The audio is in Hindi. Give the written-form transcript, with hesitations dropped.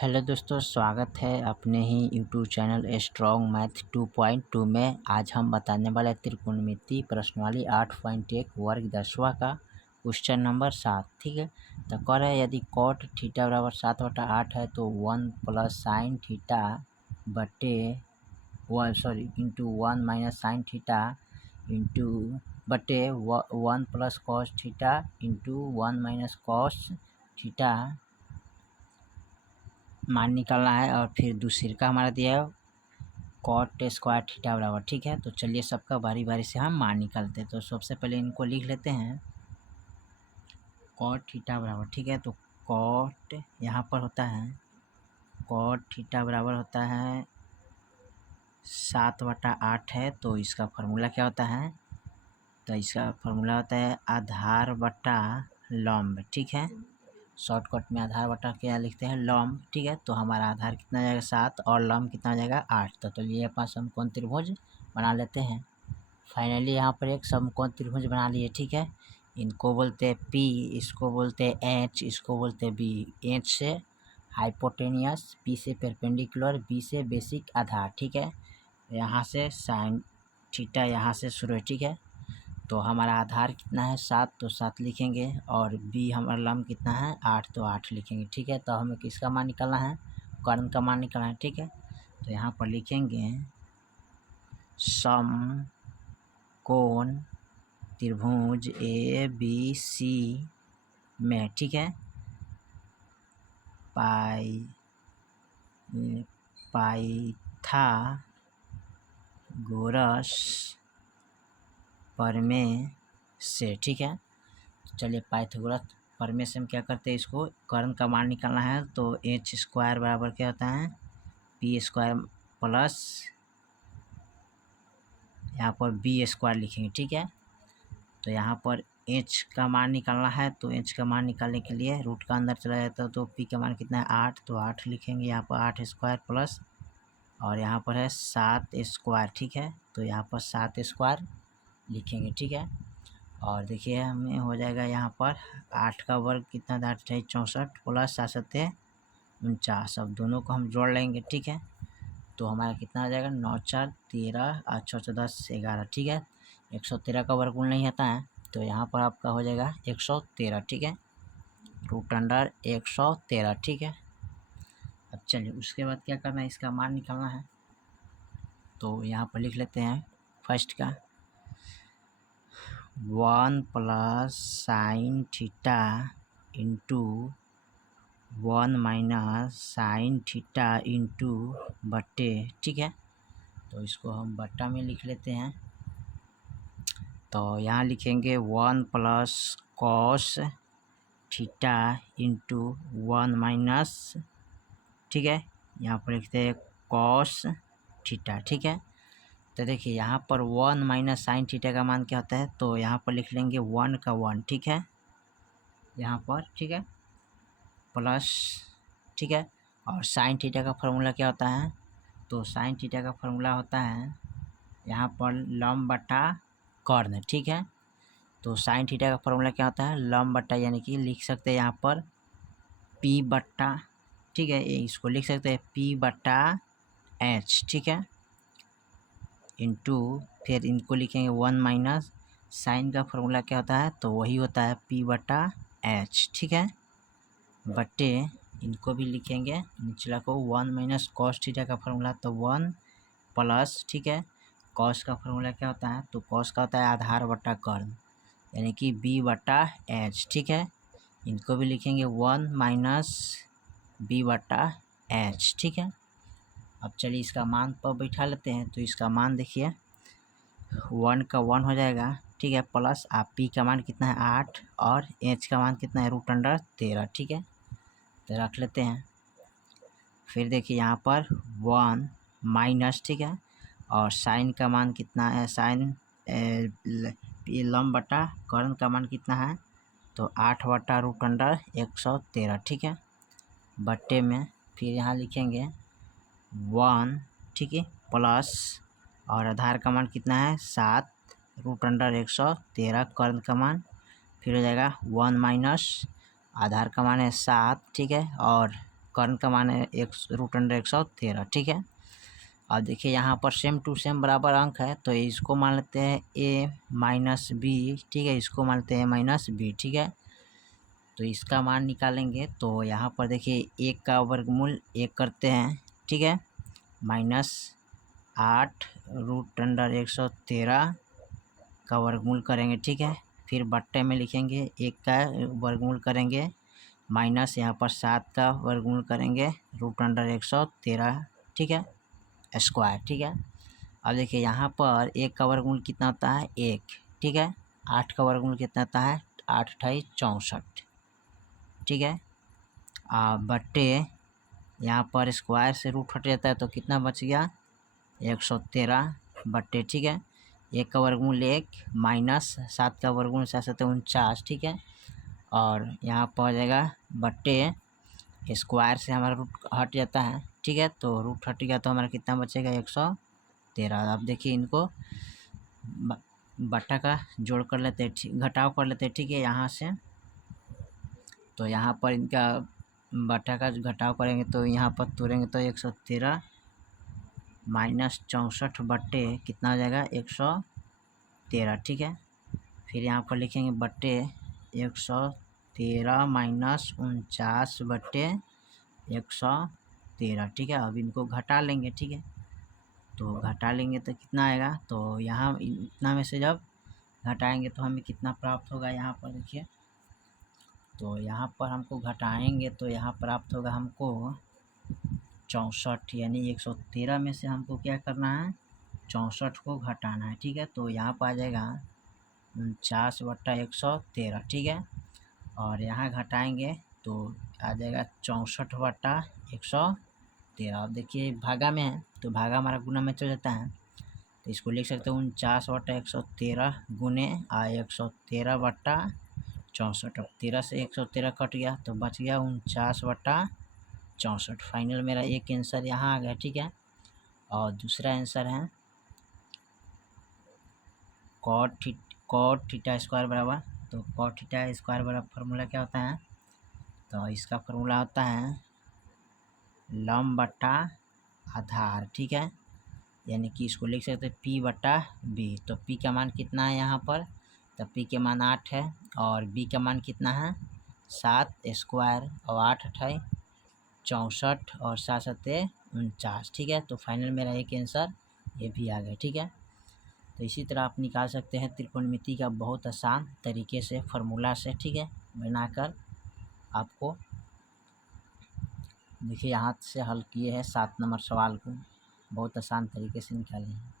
हेलो दोस्तों, स्वागत है अपने ही यूट्यूब चैनल स्ट्रॉन्ग मैथ 2.2 में। आज हम बताने वाले त्रिकोणमिति प्रश्नावली 8.1 वर्ग 10वां का क्वेश्चन नंबर 7। ठीक है, तो कह रहे हैं यदि कॉट थीटा बराबर 7/8 है तो 1 प्लस साइन थीटा बटे into 1 minus sine theta into बटे 1 plus cos theta into 1 minus cos theta मान निकालना है। और फिर दूसरे का हमारा दिया है कॉट स्क्वायर थीटा बराबर। ठीक है, तो चलिए सबका बारी बारी से हम मान निकालते हैं। तो सबसे पहले इनको लिख लेते हैं कॉट थीटा बराबर। ठीक है, तो कॉट यहाँ पर होता है कॉट थीटा बराबर होता है 7/8 है। तो इसका फार्मूला क्या होता है? तो इसका फार्मूला होता है आधार बटा लंब। ठीक है, शॉर्टकट में आधार बटा क्या लिखते हैं? लंब। ठीक है, तो हमारा आधार कितना जाएगा 7 और लंब कितना जाएगा 8। तो चलिए पास समकोण त्रिभुज बना लेते हैं। फाइनली यहाँ पर एक समकोण त्रिभुज बना लिए। ठीक है, इनको बोलते हैं P, इसको बोलते हैं H, इसको बोलते हैं B। H से हाइपोटेनियस, P से परपेंडिकुलर, B से बेसिक आधार। ठीक है, यहाँ से साइन थीटा यहाँ से शुरू है। ठीक है, तो हमारा आधार कितना है 7, तो 7 लिखेंगे और बी हमारा लंब कितना है 8, तो 8 लिखेंगे। ठीक है, तो हमें किसका मान निकालना है? कर्ण का मान निकालना है। ठीक है, तो यहाँ पर लिखेंगे समकोण त्रिभुज ABC में। ठीक है, पाइथागोरस प्रमेय से। ठीक है, तो चलिए पाइथागोरस प्रमेय से हम क्या करते हैं, इसको कर्ण का मान निकालना है। तो h स्क्वायर बराबर क्या होता है? p स्क्वायर प्लस यहाँ पर b स्क्वायर लिखेंगे। ठीक है, तो यहाँ पर h का मान निकालना है। तो h का मान निकालने के लिए रूट का अंदर चला जाता है। तो p का मान कितना है 8, तो 8 लिखेंगे। यहाँ पर 8 स्क्वायर प्लस और यहाँ पर है 7 स्क्वायर। ठीक है, तो यहाँ पर 7 स्क्वायर लिखेंगे। ठीक है, और देखिए हमें हो जाएगा यहाँ पर 8 का वर्ग कितना था 64 प्लस 7 7 49। अब दोनों को हम जोड़ लेंगे। ठीक है, तो हमारा कितना आ जाएगा 9 4 13 8 6 10 11। ठीक है, 113 का वर्गमूल नहीं आता है, तो यहाँ पर आपका हो जाएगा 113। ठीक है, रूट अंडर 113। ठीक है, अब चलिए उसके बाद क्या करना है, इसका मान निकालना है। तो यहाँ पर लिख लेते हैं फर्स्ट का 1 plus sine theta into 1 minus sine theta into बट्टे। ठीक है, तो इसको हम बट्टा में लिख लेते हैं। तो यहाँ लिखेंगे 1 plus cos theta into 1 minus. ठीक है, यहाँ पर लिखते हैं कॉस थीटा। ठीक है, तो देखिए यहाँ पर 1 माइनस साइन थीटा का मान क्या होता है? तो यहाँ पर लिख लेंगे 1 का 1। ठीक है, यहाँ पर ठीक है प्लस। ठीक है, और साइन थीटा का फार्मूला क्या होता है? तो साइन थीटा का फार्मूला होता है यहाँ पर लंब बटा कर्ण। ठीक है, तो साइन थीटा का फार्मूला क्या होता है? लंब बटा, यानी कि लिख सकते हैं यहाँ पर P बट्टा। ठीक है, इसको लिख सकते हैं P बटा H। ठीक है, इंटू फिर इनको लिखेंगे 1 माइनस साइन का फार्मूला क्या होता है? तो वही होता है P बटा H। ठीक है, बट्टे इनको भी लिखेंगे निचला को 1 माइनस कॉस थीटा का फार्मूला, तो 1 प्लस। ठीक है, कॉस का फार्मूला क्या होता है? तो कॉस का होता है आधार बटा कर्ण, यानी कि B बटा H। ठीक है, इनको भी लिखेंगे 1 माइनस B बटा H। ठीक है, अब चलिए इसका मान पर बैठा लेते हैं। तो इसका मान देखिए 1 का 1 हो जाएगा। ठीक है, प्लस आप P का मान कितना है 8 और H का मान कितना है रूट अंडर 13। ठीक है, तो रख लेते हैं। फिर देखिए यहाँ पर 1 माइनस। ठीक है, और साइन का मान कितना है? साइन लंब बटा कर्ण का मान कितना है? तो 8 बटा रूट अंडर 113। ठीक है, बट्टे में फिर यहाँ लिखेंगे 1। ठीक है, प्लस और आधार का मान कितना है 7 रूट अंडर 113 कर्ण का मान। फिर हो जाएगा 1 माइनस आधार का मान है 7। ठीक है, और कर्ण का मान है √113, ठीक है। और देखिए यहाँ पर सेम टू सेम बराबर अंक है, तो इसको मान लेते हैं a माइनस बी, ठीक है, इसको मान लेते हैं माइनस बी, ठीक है। तो इसका मान निकालेंगे तो यहाँ पर देखिए 1 का वर्गमूल 1 करते हैं, ठीक है, -8√113 का वर्गमूल करेंगे, ठीक है। फिर बट्टे में लिखेंगे 1 का वर्गमूल करेंगे, माइनस यहाँ पर 7 का वर्गमूल करेंगे √113, ठीक है, स्क्वायर, ठीक है। अब देखिए यहाँ पर 1 का वर्गमूल कितना होता है 1, ठीक है। 8 का वर्गमूल कितना होता है 8 × 64, ठीक है। बट्टे यहाँ पर स्क्वायर से रूट हट जाता है तो कितना बच गया 113 बट्टे, ठीक है। 1 का वर्गमूल 1 माइनस 7 का वर्गमूल 7×7 = 49, ठीक है। और यहाँ पर आ जाएगा बट्टे स्क्वायर से हमारा रूट हट जाता है, ठीक है, तो रूट हट गया तो हमारा कितना बचेगा 113। अब देखिए इनको बट्टा का जोड़ कर लेते हैं, घटाव कर लेते हैं, ठीक है, यहाँ से। तो यहाँ पर इनका बट्टा का घटाव करेंगे तो यहाँ पर तोड़ेंगे तो 113 माइनस 64 बट्टे कितना हो जाएगा 113, ठीक है। फिर यहाँ पर लिखेंगे बट्टे 113 माइनस 49 बट्टे 113, ठीक है। अब इनको घटा लेंगे, ठीक है, तो घटा लेंगे तो कितना आएगा, तो यहाँ इतना में से जब घटाएंगे तो हमें कितना प्राप्त होगा, यहाँ पर देखिए, तो यहाँ पर हमको घटाएंगे तो यहाँ प्राप्त होगा हमको 64, यानी 113 में से हमको क्या करना है 64 को घटाना है, ठीक है। तो यहाँ पर आ जाएगा 49/113, ठीक है। और यहाँ घटाएंगे तो आ जाएगा 64/113। अब देखिए भागा में है तो भागा हमारा गुना में चल जाता है, तो इसको लिख सकते हैं 49/113 गुने 113/64। अब 13 से 113 कट गया तो बच गया 49/64। फाइनल मेरा एक आंसर यहाँ आ गया, ठीक है। और दूसरा आंसर है cot थीटा स्क्वायर बराबर, तो cot थीटा स्क्वायर बराबर फार्मूला क्या होता है, तो इसका फार्मूला होता है लंब बटा आधार, ठीक है, यानी कि इसको लिख सकते हैं P/B। तो P का मान कितना है यहाँ पर, तो P के मान 8 है और B का मान कितना है 7 स्क्वायर, और 8 × 64 और 7 × 49, ठीक है। तो फाइनल मेरा एक आंसर ये भी आ गया, ठीक है। तो इसी तरह आप निकाल सकते हैं त्रिकोणमिति का बहुत आसान तरीके से फार्मूला से, ठीक है, बनाकर आपको देखिए यहाँ से हल किए हैं 7 नंबर सवाल को बहुत आसान तरीके से निकाले हैं।